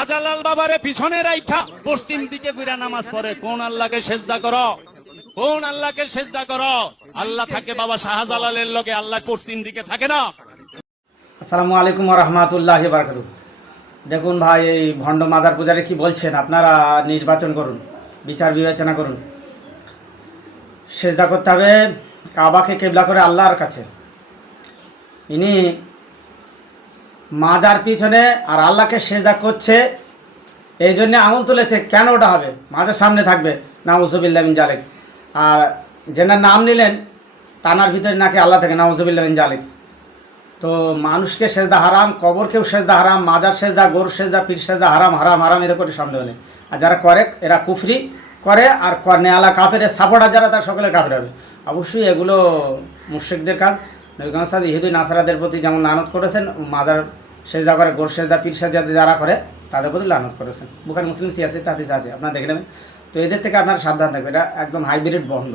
শাহজালাল বাবারে পিছনে রাইখা, পশ্চিম দিকে ঘুরে নামাজ পড়ে। কোন আল্লাহকে সেজদা করো? কোন আল্লাহকে সেজদা করো? আল্লাহ থাকে বাবা শাহজালালের লগে, আল্লাহ পশ্চিম দিকে থাকে না। আসসালামু আলাইকুম রহমতুল্লাহ বারকাতু দেখুন ভাই, এই ভণ্ড মাজার পূজারে কি বলছেন? আপনারা নির্বাচন করুন, বিচার বিবেচনা করুন। সেজদা করতে হবে কাবাকে কেবলা করে আল্লাহর কাছে। ইনি মাজার পিছনে আর আল্লাহকে সেজদা করছে। এই জন্যে আঙুল তুলেছে, কেন ওটা হবে? মাজার সামনে থাকবে। নাউজুবিল্লাহ মিন জালেক। আর যেনার নাম নিলেন টানার ভিতরে নাকি আল্লাহ থেকে, নাউজুবিল্লাহ মিন জালেক। তো মানুষকে সেজদা হারাম, কবরকেও সেজদা হারাম, মাজার সেজদা গরু সেজদা পীর সেজদা, হারাম হারাম হারাম, এদের করে সন্দেহ নেই। আর যারা করে, এরা কুফরি করে, আর নেয়ালা কাফের সাপোর্টার যারা, তার সকলে কাফের হবে। অবশ্যই এগুলো মুশ্রিকদের কাজ। নবীগঞ্জ সাদ ইহুদি নাসারাদের প্রতি যেমন লানত করেছেন, মাজার সেজদা করে, গোর সেজদা, পীর সেজদা যারা করে, তাদের প্রতি লানত করেছেন। বুখারি, মুসলিম, সিয়াসি, তাহাদিস আছে, আপনারা দেখে নেবেন। তো এদের থেকে আপনারা সাবধান থাকবেন এটা একদম হাইব্রিড বন্ধ।